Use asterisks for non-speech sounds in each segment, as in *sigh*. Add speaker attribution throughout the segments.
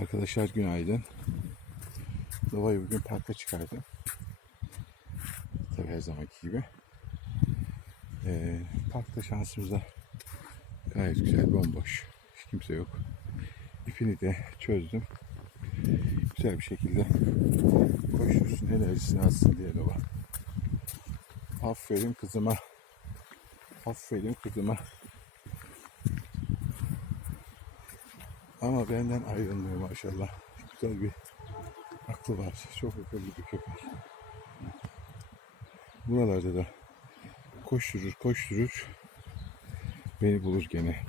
Speaker 1: Arkadaşlar günaydın. Nova'yı bugün parka çıkardım. Tabii her zamanki gibi. Ee, parkta şansımıza gayet güzel, bomboş. Hiç kimse yok. İpini de çözdüm. Güzel bir şekilde koşursun, enerjisini alsın diye Nova. Aferin kızıma. Aferin kızıma. Ama benden ayrılmıyor maşallah. Güzel bir aklı var. Çok akıllı bir köpek. Buralarda da koşturur koşturur beni bulur gene.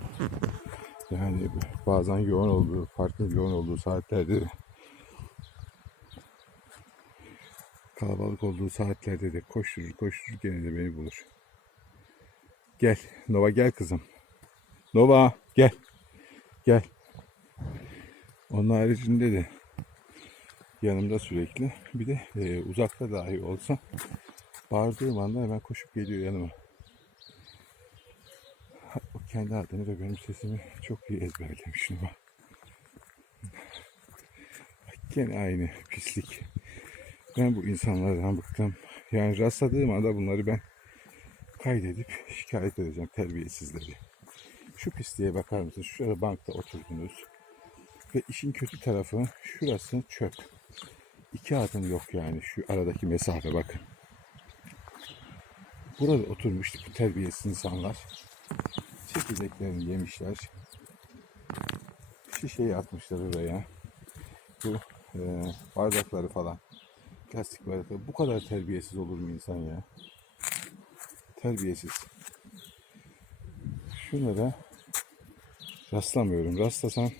Speaker 1: Yani bazen yoğun olduğu, parkın yoğun olduğu saatlerde de kalabalık olduğu saatlerde de koşturur koşturur gene de beni bulur. Gel Nova gel kızım. Nova gel. Gel. Onun haricinde de yanımda sürekli. Bir de e, uzakta dahi olsa bağırdığım anda hemen koşup geliyor yanıma. O kendi adını ve benim sesimi çok iyi ezberlemiş Numa. Gene aynı pislik. Ben bu insanlardan bıktım. Yani rastladığım anda bunları ben kaydedip şikayet edeceğim terbiyesizleri. Şu pisliğe bakar mısınız? Şurada bankta oturdunuz. Ve işin kötü tarafı şurası çöp. İki adım yok yani şu aradaki mesafe bakın. Burada oturmuştu bu terbiyesiz insanlar. Çekirdeklerini yemişler. Şişeyi atmışlar oraya. Bu e, bardakları falan. Plastik bardakları. Bu kadar terbiyesiz olur mu insan ya? Terbiyesiz. Şunlara rastlamıyorum. Rastlasam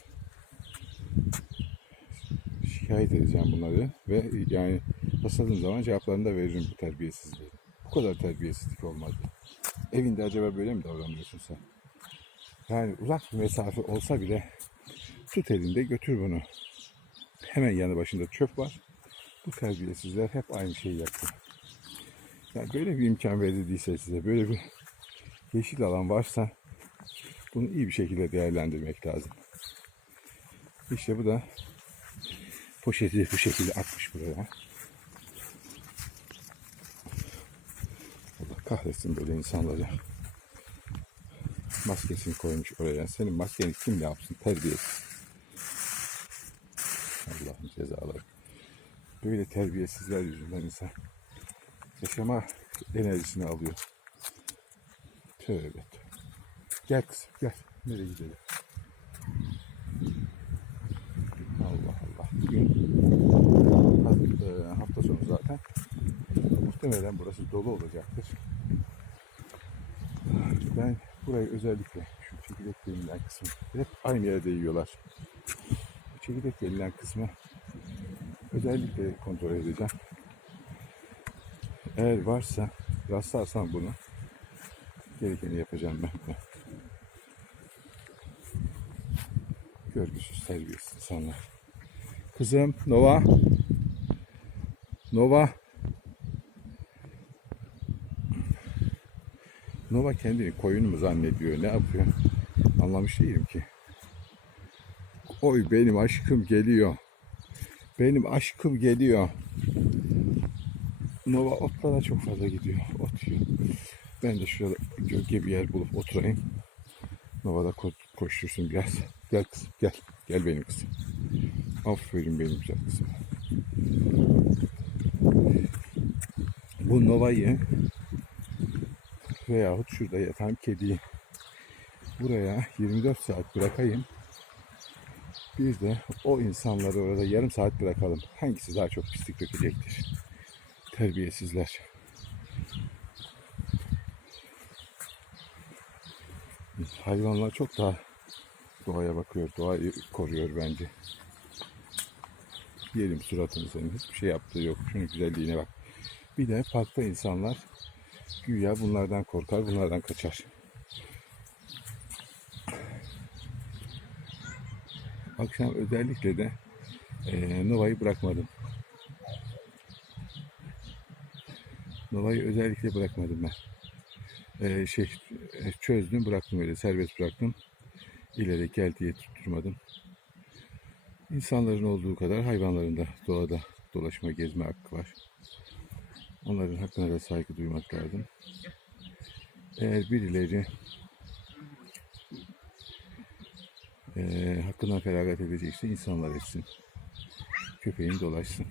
Speaker 1: şikayet edeceğim bunları ve yani rastladığım zaman cevaplarını da veririm bu terbiyesizliğe. Bu kadar terbiyesizlik olmadı. Evinde acaba böyle mi davranıyorsun sen? Yani uzak bir mesafe olsa bile tut elinde götür bunu. Hemen yanı başında çöp var. Bu terbiyesizler hep aynı şeyi yapıyor. Yani böyle bir imkan verildiyse size, böyle bir yeşil alan varsa bunu iyi bir şekilde değerlendirmek lazım. İşte bu da poşeti bu şekilde atmış buraya. Allah kahretsin böyle insanları. Maskesini koymuş oraya. Senin maskeni kim yapsın? Terbiyesiz. Allah'ın cezaları. Böyle terbiyesizler yüzünden insan yaşama enerjisini alıyor. Tövbe tövbe. Gel kızım gel. Nereye gidelim? Allah Allah. Bugün hafta, hafta sonu zaten. Muhtemelen burası dolu olacaktır. Ben burayı özellikle şu çekirdek denilen kısmı hep aynı yerde yiyorlar. Bu çekirdek denilen kısmı özellikle kontrol edeceğim. Eğer varsa rastlarsam bunu gerekeni yapacağım ben. Görgüsüz terbiyesiz insanlar. Kızım Nova. Nova. Nova kendini koyun mu zannediyor? Ne yapıyor? Anlamış değilim ki. Oy benim aşkım geliyor. Benim aşkım geliyor. Nova otlara çok fazla gidiyor. Ot yiyor. Ben de şurada gölge bir yer bulup oturayım. Nova da ko- koştursun biraz. Gel kızım gel. Gel benim kızım. Aferin benim güzel kızım. Bu Nova'yı veyahut şurada yatan kediyi buraya 24 saat bırakayım. Bir de o insanları orada yarım saat bırakalım. Hangisi daha çok pislik dökecektir? Terbiyesizler. Hayvanlar çok daha doğaya bakıyor, doğayı koruyor bence. Diyelim suratını senin hiçbir şey yaptığı yok. Şunun güzelliğine bak. Bir de parkta insanlar güya bunlardan korkar, bunlardan kaçar. Akşam özellikle de eee Nova'yı bırakmadım. Nova'yı özellikle bırakmadım ben. Eee, şey e, çözdüm bıraktım öyle serbest bıraktım. İleri gel diye tutturmadım. İnsanların olduğu kadar hayvanların da doğada dolaşma, gezme hakkı var. Onların hakkına da saygı duymak lazım. Eğer birileri eee hakkından feragat edecekse insanlar etsin. Köpeğin dolaşsın.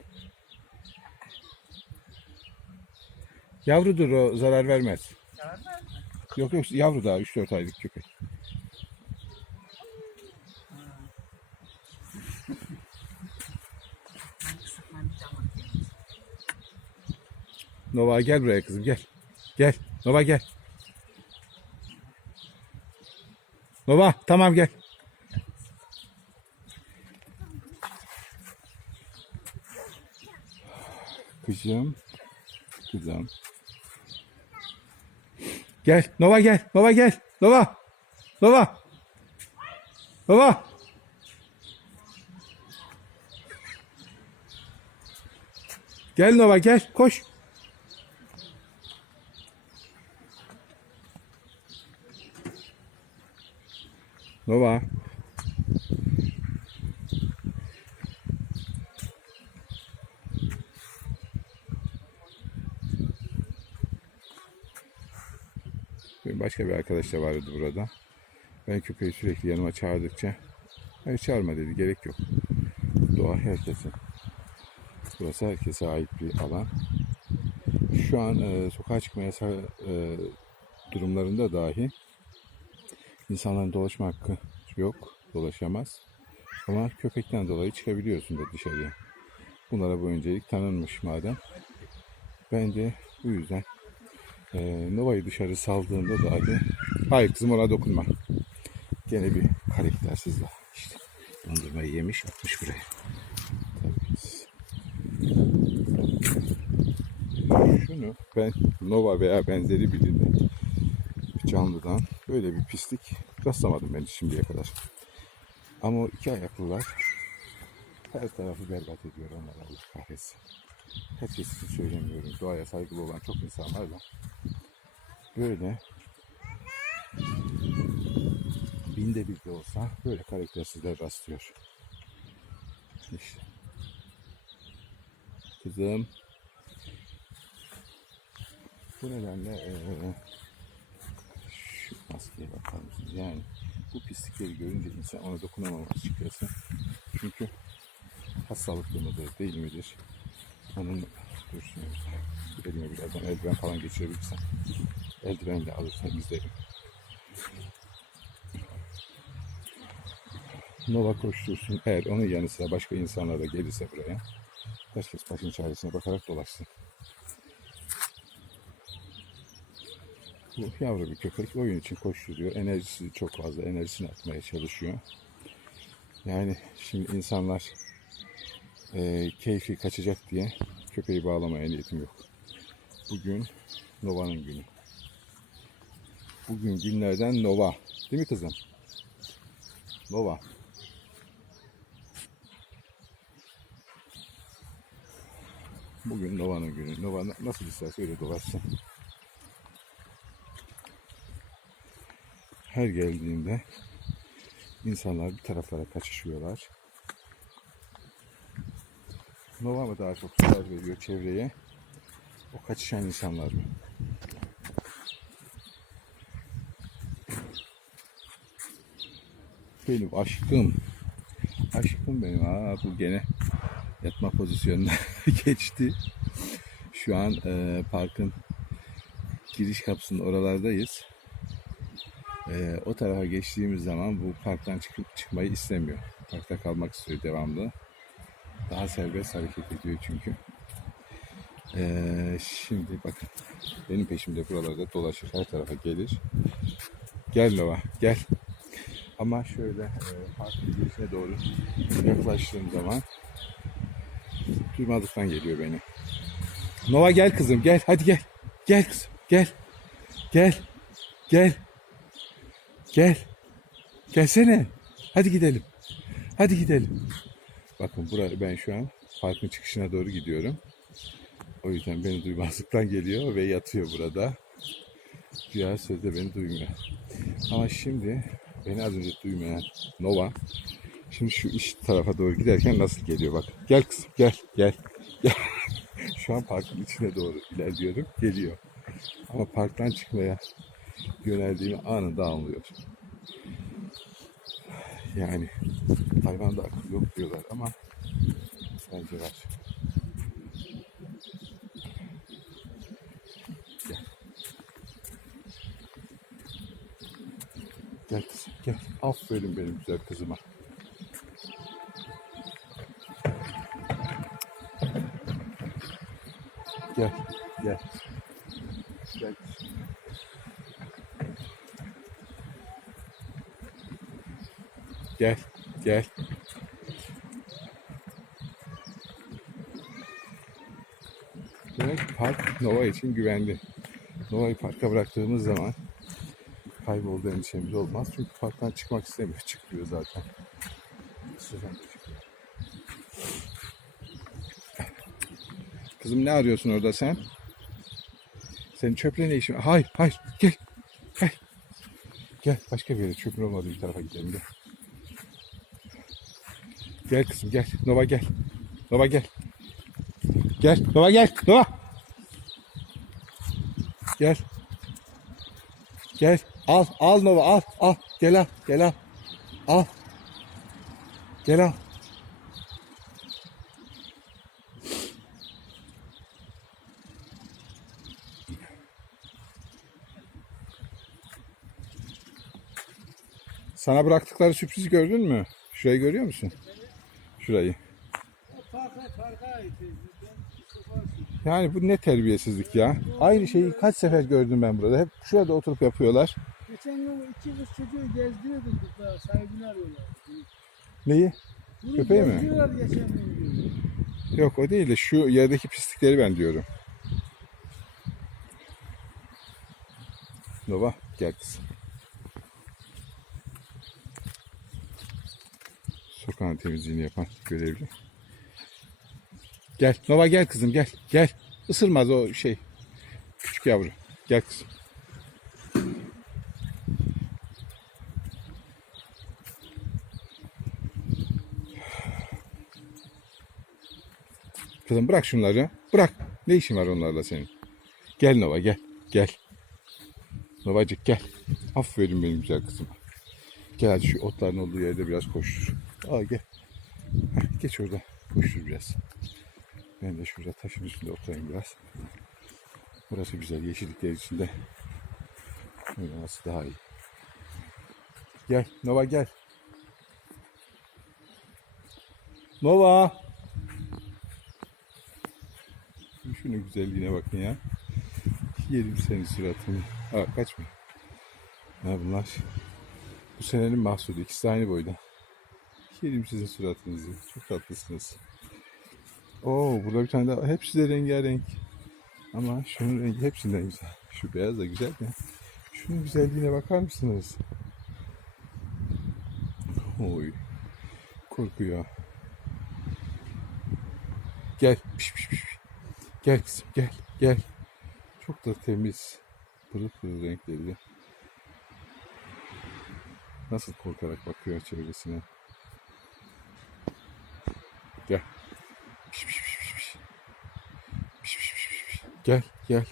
Speaker 1: Yavrudur o zarar vermez. Yok yok yavru daha 3-4 aylık köpek. Nova gel buraya kızım gel. Gel. Nova gel. Nova tamam gel. Kızım. Kızım. Gel. Nova gel. Nova gel. Nova. Nova. Nova. Gel Nova gel. Koş. Nova. Başka bir arkadaş da vardı burada. Ben köpeği sürekli yanıma çağırdıkça hayır çağırma dedi gerek yok. Doğa herkesin. Burası herkese ait bir alan. Şu an e, sokağa çıkma yasağı e, durumlarında dahi insanların dolaşma hakkı yok, dolaşamaz. Ama köpekten dolayı çıkabiliyorsun da dışarıya. Bunlara bu öncelik tanınmış madem. Ben de bu yüzden e, Nova'yı dışarı saldığımda dahi hayır kızım ona dokunma. Gene bir karaktersiz daha. İşte dondurmayı yemiş atmış buraya. Şunu ben Nova veya benzeri bir canlıdan böyle bir pislik rastlamadım ben şimdiye kadar. Ama o iki ayaklılar her tarafı berbat ediyor onlar Allah kahretsin. Herkes için söylemiyorum. Doğaya saygılı olan çok insan var böyle binde bir de olsa böyle karaktersizler rastlıyor. İşte. Kızım. Bu nedenle şu maskeye bakar mısınız? Yani bu pislikleri görünce insan ona dokunamaz açıkçası. Çünkü hastalıklı mıdır, değil midir? Onun dursun. Elime birazdan eldiven falan geçirebilirsem. Eldivenle alırsam izlerim. Nova koştursun. Eğer onun yanı sıra başka insanlar da gelirse buraya herkes başın çaresine bakarak dolaşsın. Bu yavru bir köpek oyun için koşturuyor. Enerjisi çok fazla. Enerjisini atmaya çalışıyor. Yani şimdi insanlar e, keyfi kaçacak diye köpeği bağlamaya niyetim yok. Bugün Nova'nın günü. Bugün günlerden Nova. Değil mi kızım? Nova. Bugün Nova'nın günü. Nova na- nasıl isterse öyle dolaşsın. Her geldiğinde insanlar bir taraflara kaçışıyorlar. Nova mı daha çok zarar veriyor çevreye? O kaçışan insanlar mı? Benim aşkım. Aşkım benim. Aa, bu gene yatma pozisyonuna *laughs* geçti. Şu an e, parkın giriş kapısının oralardayız. E, o tarafa geçtiğimiz zaman bu parktan çıkıp çıkmayı istemiyor. Parkta kalmak istiyor devamlı. Daha serbest hareket ediyor çünkü. E, şimdi bakın benim peşimde buralarda dolaşır her tarafa gelir. Gel Nova gel. Ama şöyle e, parkın girişine doğru yaklaştığım zaman duymadıktan geliyor beni. Nova gel kızım gel hadi gel. Gel kızım gel. Gel. Gel. Gel. Gelsene. Hadi gidelim. Hadi gidelim. Bakın buraya ben şu an parkın çıkışına doğru gidiyorum. O yüzden beni duymazlıktan geliyor ve yatıyor burada. Güya sözde beni duymuyor. Ama şimdi beni az önce duymayan Nova Şimdi şu iş tarafa doğru giderken nasıl geliyor bak. Gel kızım gel gel. gel. *laughs* şu an parkın içine doğru ilerliyorum. Geliyor. Ama parktan çıkmaya yöneldiğimi anında anlıyor. Yani hayvanda akıl yok diyorlar ama bence var. Gel. Gel kızım gel. Aferin benim güzel kızıma. Gel. Gel. Gel, gel. Demek park Nova için güvenli. Nova'yı parka bıraktığımız zaman kayboldu endişemiz olmaz. Çünkü parktan çıkmak istemiyor. Çıkmıyor zaten. Kızım ne arıyorsun orada sen? Senin çöple ne işin? Hayır, hayır. Gel. Gel. Gel. Başka bir yere çöpün olmadığı bir tarafa gidelim. Gel. Gel kızım gel. Nova gel. Nova gel. Gel. Nova gel. Nova. Gel. Gel. Al. Al Nova al. Al. Gel al. Gel al. Al. Gel al. Sana bıraktıkları sürprizi gördün mü? Şurayı görüyor musun? Şurayı. Yani bu ne terbiyesizlik ya. Aynı şeyi kaç sefer gördüm ben burada. Hep şurada oturup yapıyorlar.
Speaker 2: Geçen gün iki kız çocuğu gezdiriyorduk burada. Sahibini arıyorlar.
Speaker 1: Neyi?
Speaker 2: Bunu
Speaker 1: Köpeği mi?
Speaker 2: geçen gün.
Speaker 1: Yok o değil de şu yerdeki pislikleri ben diyorum. Nova gel kızım. Sokağın temizliğini yapan görevli. Gel Nova gel kızım gel gel. Isırmaz o şey. Küçük yavru. Gel kızım. Kızım bırak şunları. Bırak. Ne işin var onlarla senin? Gel Nova gel. Gel. Novacık gel. Aferin benim güzel kızım. Gel hadi şu otların olduğu yerde biraz koştur. Aa gel. *laughs* Geç orada. Koştur biraz. Ben de şurada taşın üstünde oturayım biraz. Burası güzel. Yeşillikler içinde. Oynaması daha iyi. Gel. Nova gel. Nova. Şunun güzelliğine bakın ya. Yerim senin suratını. Aa, kaçma. Ne bunlar? Bu senenin mahsulü. İkisi de aynı boyda. Yerim sizin suratınızı. Çok tatlısınız. Oo, burada bir tane daha. Hepsi de rengarenk. Ama şunun rengi hepsinden güzel. Şu beyaz da güzel de. Şunun güzelliğine bakar mısınız? Oy. Korkuyor. Gel. Piş piş piş. Gel kızım gel gel. Çok da temiz. Pırıl pırıl renkleri. Nasıl korkarak bakıyor çevresine. Gel. Piş piş piş piş piş. Piş piş piş piş piş. Gel gel.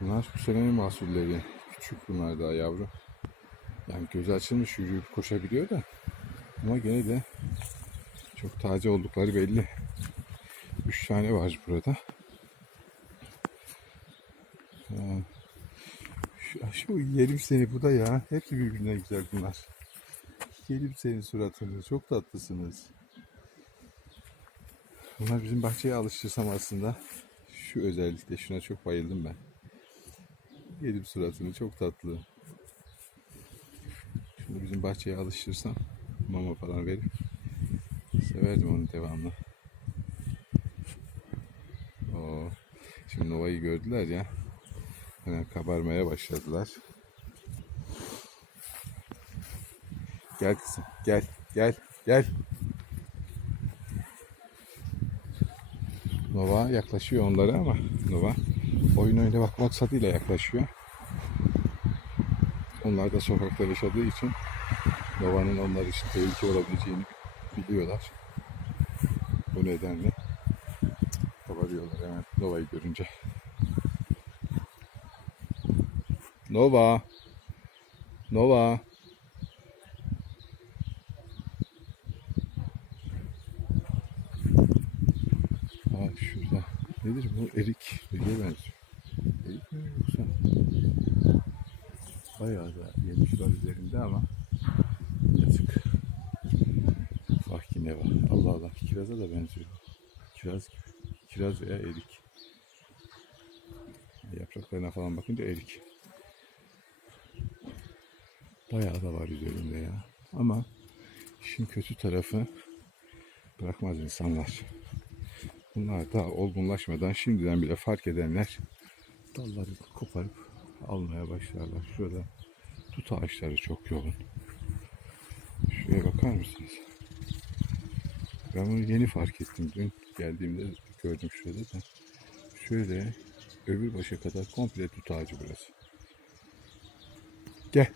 Speaker 1: Bunlar bu senenin mahsulleri. Küçük bunlar daha yavru. Yani gözü açılmış yürüyüp koşabiliyor da. Ama gene de çok taze oldukları belli. Üç tane var burada. Ha. Şu, şu yerim seni bu da ya. Hepsi birbirinden güzel bunlar. Yerim senin suratını. Çok tatlısınız. Bunlar bizim bahçeye alıştırsam aslında. Şu özellikle şuna çok bayıldım ben. Yerim suratını çok tatlı. Şunu bizim bahçeye alıştırsam mama falan verip severdim onu devamlı. Oo. Şimdi Nova'yı gördüler ya. Hemen kabarmaya başladılar. Gel kızım. Gel. Gel. Gel. Nova yaklaşıyor onlara ama Nova oyun oynamak maksadıyla yaklaşıyor. Onlar da sokakta yaşadığı için Nova'nın onlar için tehlike olabileceğini biliyorlar. Bu nedenle kabarıyorlar hemen Nova'yı görünce. Nova. Nova. Ha şurada. Nedir bu? Erik. Eriğe benziyor. Erik mi yoksa? Bayağı da yemiş var üzerinde ama yazık. Bak yine var. Allah Allah. Kiraza da benziyor. Kiraz gibi. Kiraz veya erik. Yapraklarına falan bakınca erik. Bayağı da var üzerinde ya. Ama işin kötü tarafı bırakmaz insanlar. Bunlar daha olgunlaşmadan şimdiden bile fark edenler dalları koparıp almaya başlarlar. Şurada tut ağaçları çok yoğun. Şuraya bakar mısınız? Ben bunu yeni fark ettim. Dün geldiğimde gördüm şurada da. Şöyle öbür başa kadar komple tut ağacı burası. Gel.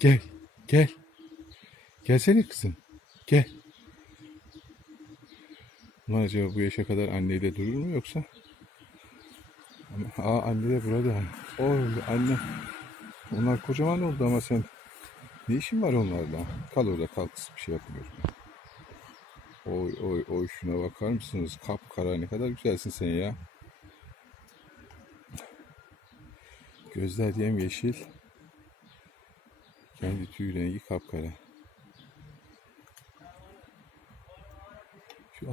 Speaker 1: Gel. Gel. Gelsene kızım. Gel. Bunlar acaba bu yaşa kadar anneyle durur mu yoksa? Aa anne de burada. Oy anne. Onlar kocaman oldu ama sen ne işin var onlarla? Kal orada kal kız bir şey yapmıyorum. Oy oy oy şuna bakar mısınız? Kapkara ne kadar güzelsin sen ya. Gözler yemyeşil. Kendi tüy rengi kapkara.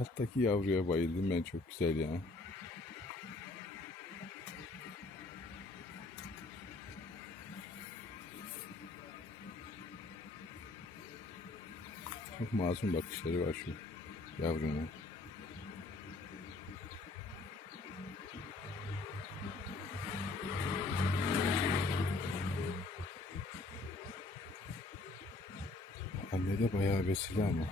Speaker 1: Alttaki yavruya bayıldım ben çok güzel ya. Çok masum bakışları var şu yavrunun. Anne de bayağı besili ama.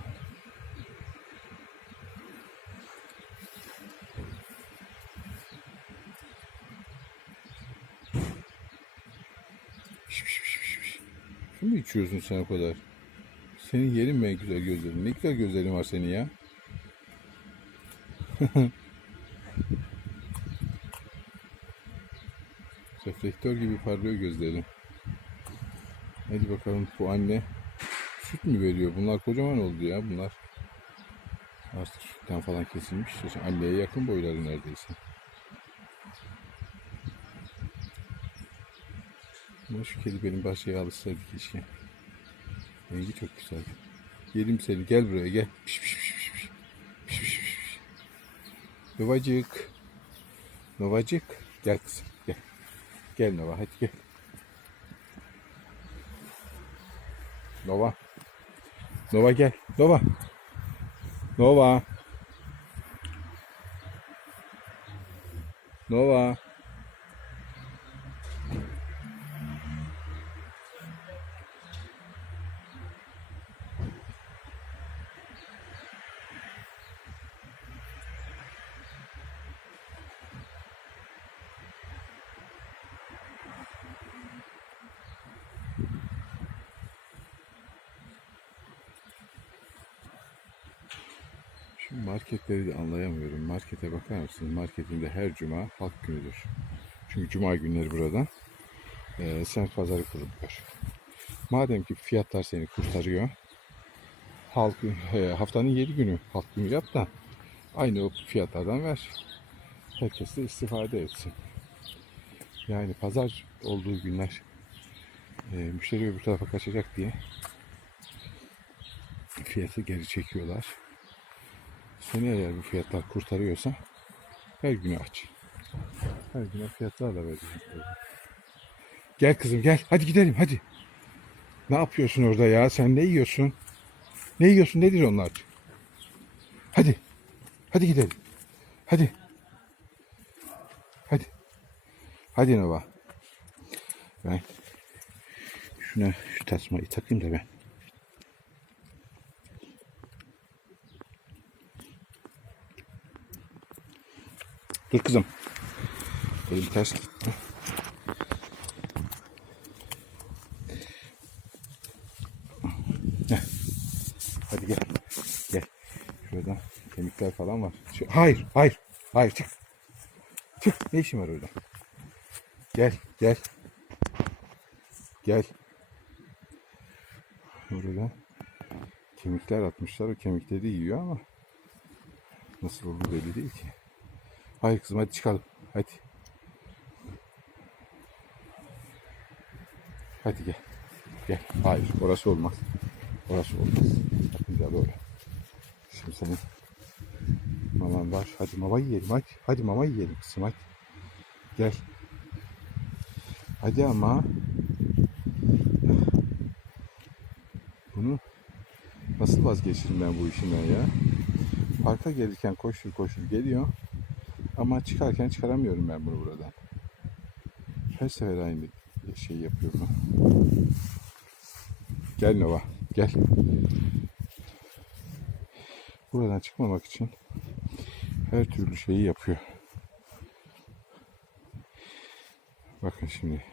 Speaker 1: Su mu içiyorsun sen o kadar? Senin yerin mi en güzel gözlerin? Ne güzel gözlerin var senin ya. *laughs* Reflektör gibi parlıyor gözlerin. Hadi bakalım bu anne süt mü veriyor? Bunlar kocaman oldu ya bunlar. Artık sütten falan kesilmiş. Anneye yakın boyları neredeyse. Ama şu kedi benim bahçeye alışsaydı keşke. Rengi çok güzel. Yedim seni. Gel buraya gel. Piş, piş, piş. Piş, piş, piş, piş. Novacık. Novacık. Gel kızım. Gel. Gel Nova. Hadi gel. Nova. Nova gel. Nova. Nova. Nova. Anlayamıyorum. Markete bakar mısınız? Marketinde her cuma halk günüdür. Çünkü cuma günleri buradan e, semt pazarı kuruluyor. Madem ki fiyatlar seni kurtarıyor, halk, e, haftanın 7 günü halk günü yap da aynı o fiyatlardan ver. Herkes de istifade etsin. Yani pazar olduğu günler e, müşteri öbür tarafa kaçacak diye fiyatı geri çekiyorlar. Seni eğer bu fiyatlar kurtarıyorsa her günü aç. Her güne fiyatlarla vereceğim. Gel kızım gel. Hadi gidelim hadi. Ne yapıyorsun orada ya? Sen ne yiyorsun? Ne yiyorsun? Nedir onlar? Hadi. Hadi gidelim. Hadi. Hadi. Hadi Nova. Ben şuna şu tasmayı takayım da ben. Dur kızım. Elim ters gitti. Hadi gel. Gel. Şuradan kemikler falan var. Şu, hayır, hayır. Hayır çık. Çık. Ne işin var orada? Gel, gel. Gel. Orada kemikler atmışlar. O kemikleri yiyor ama nasıl oldu belli değil ki. Hayır kızım hadi çıkalım. Hadi. Hadi gel. Gel. Hayır orası olmaz. Orası olmaz. Bakın böyle. Şimdi senin maman var. Hadi mama yiyelim hadi. Hadi mama yiyelim kızım hadi. Gel. Hadi ama. Bunu nasıl vazgeçirim ben bu işimden ya? Parka gelirken koştur koştur geliyor. Ama çıkarken çıkaramıyorum ben bunu buradan. Her sefer aynı şeyi yapıyor bu. Gel Nova, gel. Buradan çıkmamak için her türlü şeyi yapıyor. Bakın şimdi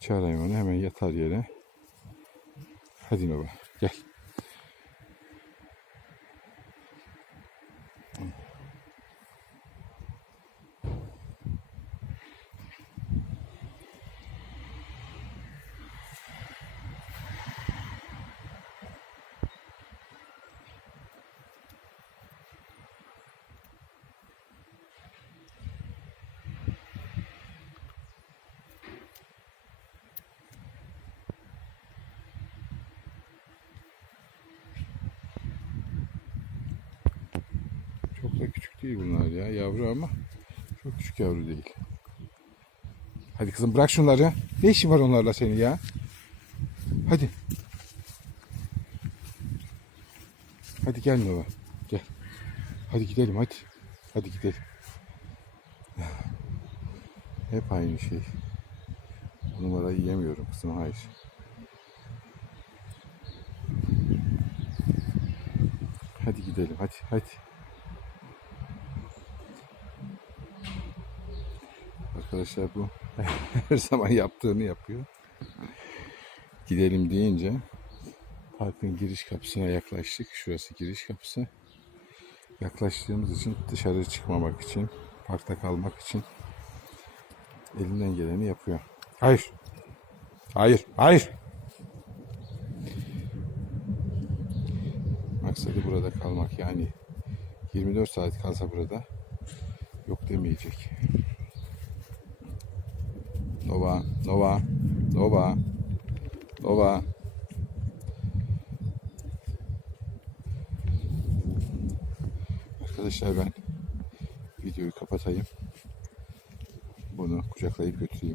Speaker 1: çağırayım onu hemen yatar yere. Hadi Nova gel. Çok da küçük değil bunlar ya. Yavru ama çok küçük yavru değil. Hadi kızım bırak şunları. Ne işin var onlarla senin ya? Hadi. Hadi gel Nova. Gel. Hadi gidelim hadi. Hadi gidelim. Hep aynı şey. Bu numarayı yemiyorum kızım hayır. Hadi gidelim hadi hadi. Arkadaşlar bu *laughs* her zaman yaptığını yapıyor. Gidelim deyince parkın giriş kapısına yaklaştık. Şurası giriş kapısı. Yaklaştığımız için dışarı çıkmamak için, parkta kalmak için elinden geleni yapıyor. Hayır. Hayır. Hayır. Maksadı burada kalmak yani 24 saat kalsa burada yok demeyecek. Nova, Nova, Nova, Nova. Arkadaşlar ben videoyu kapatayım. Bunu kucaklayıp götüreyim.